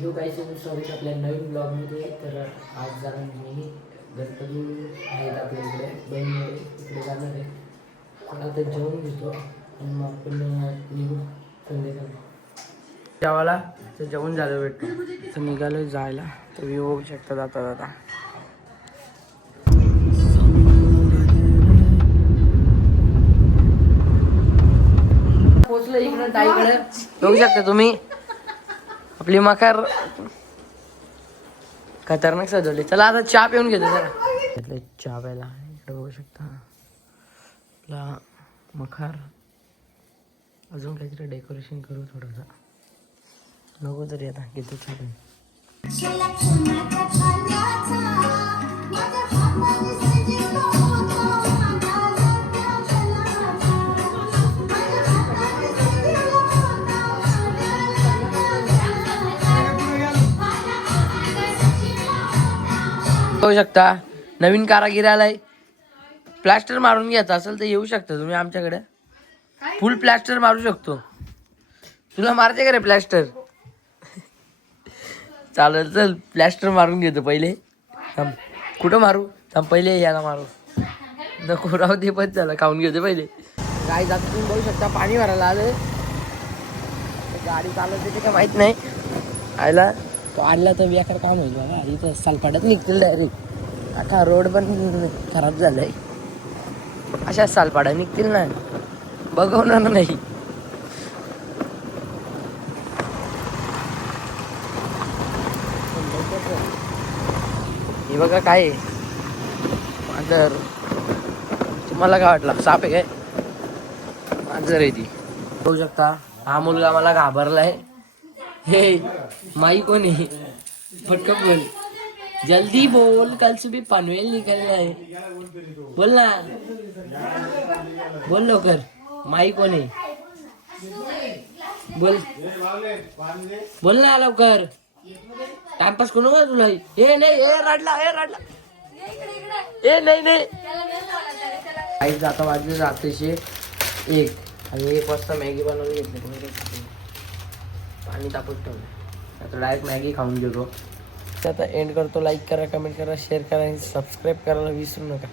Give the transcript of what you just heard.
जो काही सॉरी आपल्या नवीन ब्लॉगमध्ये. तर आज जाणार मी गणपती आहेत आपल्या इकडे बहिणीकडे इकडे जाणार आहे. पण आता जेवण घेतो आणि मग आपण निघू संध्याकाळी जेवायला. तर जेवण झालं भेटतो तर निघालो जायला. तर व्ह्यू होऊ शकता जाता जाता. पोचलो इकडं ताईकडे बघू शकता तुम्ही. आपली मकार खतरनाक सजवली. चला आता चहा पिऊन घेतो जरा. चहा प्यायला इकडे बघू शकता आपला मखार. अजून काहीतरी डेकोरेशन करू थोडंसं. नको तरी आता घेतो चहा पिऊन. बघू शकता नवीन कारागीर आलाय. प्लास्टर मारून घ्यायचा असेल तर येऊ शकता तुम्ही आमच्याकडे. फुल प्लास्टर मारू शकतो. तुला मारते का रे प्लास्टर? चालेल चल प्लास्टर मारून घेतो पहिले. थांब कुठं मारू? थांब पहिले याला मारू. नको राहू दे पण त्याला खाऊन घेतो पहिले. गाडी जात तुम्ही बघू शकता पाणी भरायला आलं. गाडी चालवते ते काय माहित नाही. आयला तो आणला तर बेकार काम होईल बाबा. इथं सालपाड्यात निघतील डायरेक्ट. आता रोड पण खराब झालाय. अशा सालपाड्या निघतील ना बघवणार नाही. हे बघा काय मांजर. तुम्हाला काय वाटलं साप आहे काय? मांजर आहे ती. बघू शकता हा मुलगा मला घाबरलाय. हे माई कोण आहे? फटकन बोल. जल्दी बोल कल सुबह पनवेल निकलना है. बोल ना बोल लवकर. माई कोण आहे? बोल बोल ना लवकर. टाइमपास करू नका तुला. ए नाही ए रडला ए रडला ए नाही नाही. आई जाता वाजले रात्रीचे 1 आणि 1 वाजता मॅगी बनवून घेतली. पाणी तापत ठेवलं. आता डायरेक्ट मॅगी खाऊन घेतो. आता एंड करतो. लाईक करा, कमेंट करा, शेअर करा आणि सबस्क्राईब करायला विसरू नका.